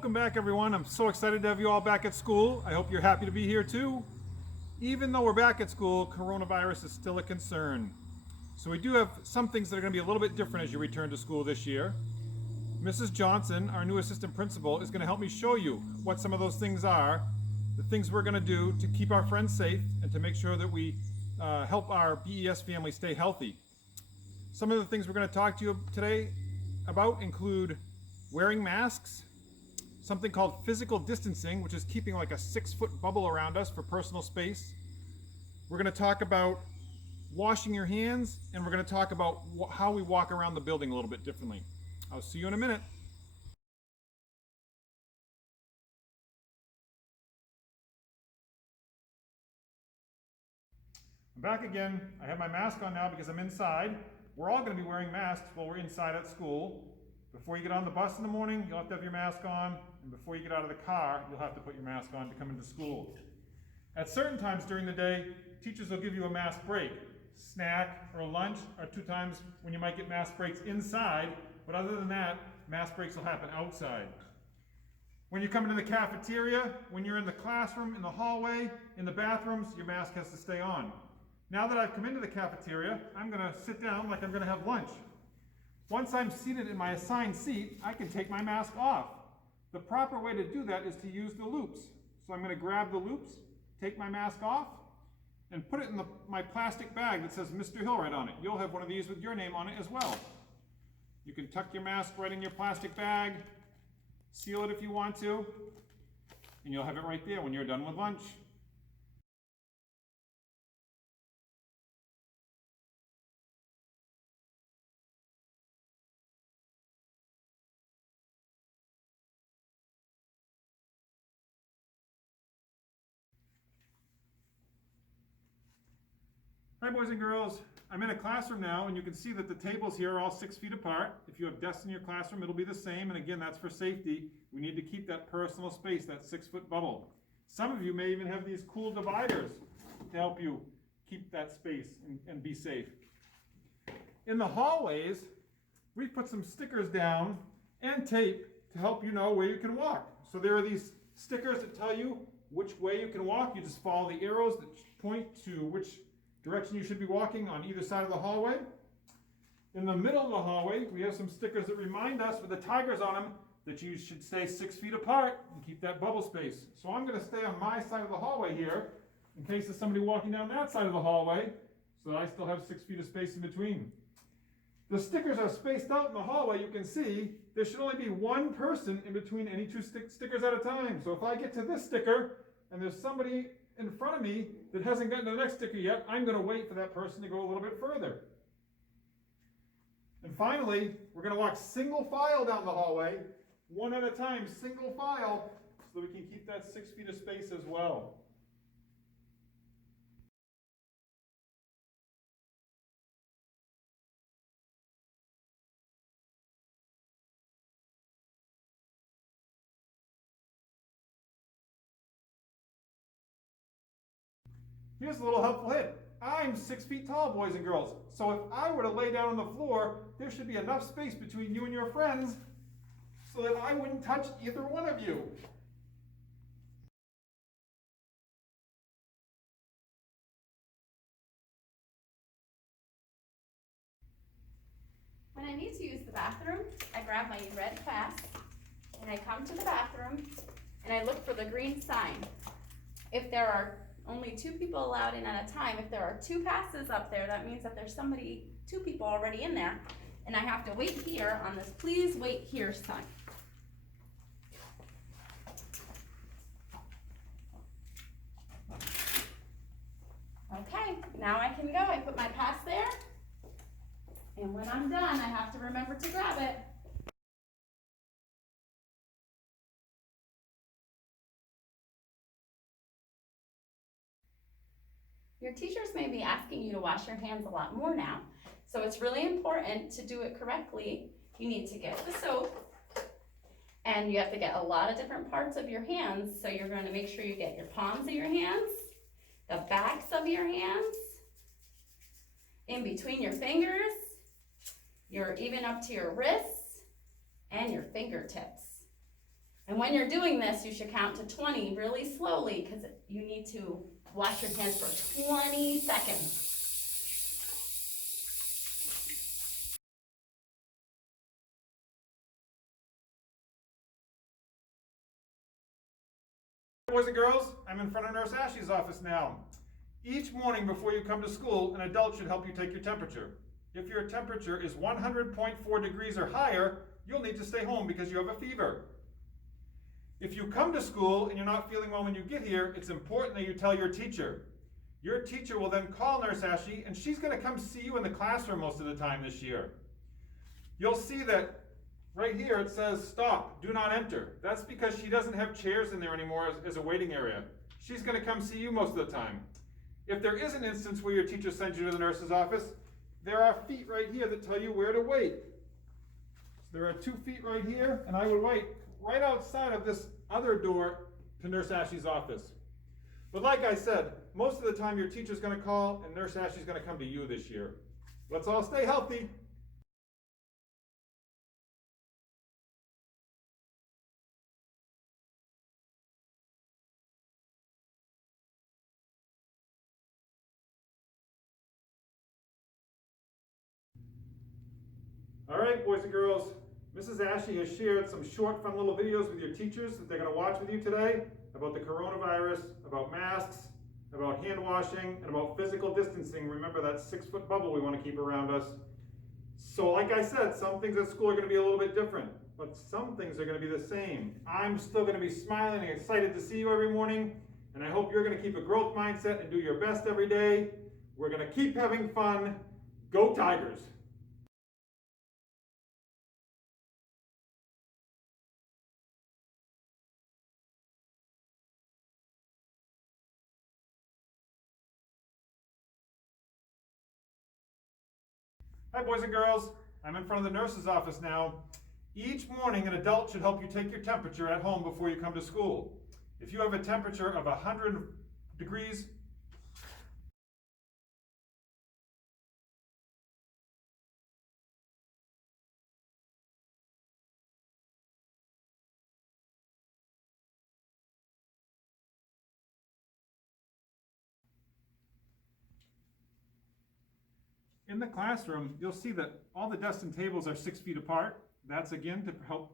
Welcome back, everyone. I'm so excited to have you all back at school. I hope you're happy to be here too. Even though we're back at school, coronavirus is still a concern. So we do have some things that are going to be a little bit different as you return to school this year. Mrs. Johnson, our new assistant principal, is going to help me show you what some of those things are, the things we're going to do to keep our friends safe and to make sure that we help our BES family stay healthy. Some of the things we're going to talk to you today about include wearing masks, something called physical distancing, which is keeping like a 6-foot bubble around us for personal space. We're going to talk about washing your hands, and we're going to talk about how we walk around the building a little bit differently. I'll see you in a minute. I'm back again. I have my mask on now because I'm inside. We're all going to be wearing masks while we're inside at school. Before you get on the bus in the morning, you'll have to have your mask on, and before you get out of the car, you'll have to put your mask on to come into school. At certain times during the day, teachers will give you a mask break. Snack or lunch are 2 times when you might get mask breaks inside, but other than that, mask breaks will happen outside. When you come into the cafeteria, when you're in the classroom, in the hallway, in the bathrooms, your mask has to stay on. Now that I've come into the cafeteria, I'm going to sit down like I'm going to have lunch. Once I'm seated in my assigned seat, I can take my mask off. The proper way to do that is to use the loops. So I'm going to grab the loops, take my mask off, and put it in my plastic bag that says Mr. Hill right on it. You'll have one of these with your name on it as well. You can tuck your mask right in your plastic bag, seal it if you want to, and you'll have it right there when you're done with lunch. Hi boys and girls, I'm in a classroom now, and you can see that the tables here are all 6 feet apart. If you have desks in your classroom, it'll be the same, and again, that's for safety. We need to keep that personal space, that 6-foot bubble. Some of you may even have these cool dividers to help you keep that space and be safe. In the hallways, we've put some stickers down and tape to help you know where you can walk. So there are these stickers that tell you which way you can walk. You just follow the arrows that point to which direction you should be walking on either side of the hallway. In the middle of the hallway, we have some stickers that remind us with the tigers on them that you should stay 6 feet apart and keep that bubble space. So I'm going to stay on my side of the hallway here in case there's somebody walking down that side of the hallway, so that I still have 6 feet of space in between. The stickers are spaced out in the hallway. You can see there should only be one person in between any 2 stickers at a time. So if I get to this sticker and there's somebody in front of me that hasn't gotten to the next sticker yet, I'm going to wait for that person to go a little bit further. And finally, we're going to walk single file down the hallway, one at a time, single file, so that we can keep that 6 feet of space as well. Here's a little helpful hint. I'm 6 feet tall, boys and girls. So if I were to lay down on the floor, there should be enough space between you and your friends so that I wouldn't touch either one of you. When I need to use the bathroom, I grab my red pass and I come to the bathroom and I look for the green sign. If there are only 2 people allowed in at a time, if there are 2 passes up there, that means that there's 2 people already in there, and I have to wait here on this please wait here sign. Okay, now I can go. I put my pass there, and when I'm done, I have to remember to grab it. Your teachers may be asking you to wash your hands a lot more now, so it's really important to do it correctly. You need to get the soap, and you have to get a lot of different parts of your hands, so you're going to make sure you get your palms of your hands, the backs of your hands, in between your fingers, even up to your wrists, and your fingertips. And when you're doing this, you should count to 20 really slowly because you need to wash your hands for 20 seconds. Boys and girls, I'm in front of Nurse Ashey's office now. Each morning before you come to school, an adult should help you take your temperature. If your temperature is 100.4 degrees or higher, you'll need to stay home because you have a fever. If you come to school and you're not feeling well when you get here, it's important that you tell your teacher. Your teacher will then call Nurse Ashey and she's going to come see you in the classroom most of the time this year. You'll see that right here it says stop, do not enter. That's because she doesn't have chairs in there anymore as a waiting area. She's going to come see you most of the time. If there is an instance where your teacher sends you to the nurse's office, there are feet right here that tell you where to wait. So there are 2 feet right here, and I would wait right outside of this other door to Nurse Ashey's office. But like I said, most of the time your teacher's going to call and Nurse Ashey's going to come to you this year. Let's all stay healthy. All right, boys and girls, Mrs. Ashey has shared some short, fun little videos with your teachers that they're going to watch with you today about the coronavirus, about masks, about hand washing, and about physical distancing. Remember that 6-foot bubble we want to keep around us. So like I said, some things at school are going to be a little bit different, but some things are going to be the same. I'm still going to be smiling and excited to see you every morning, and I hope you're going to keep a growth mindset and do your best every day. We're going to keep having fun. Go Tigers! Hi boys and girls, I'm in front of the nurse's office now. Each morning an adult should help you take your temperature at home before you come to school. If you have a temperature of 100 degrees, in the classroom, you'll see that all the desks and tables are 6 feet apart. That's again to help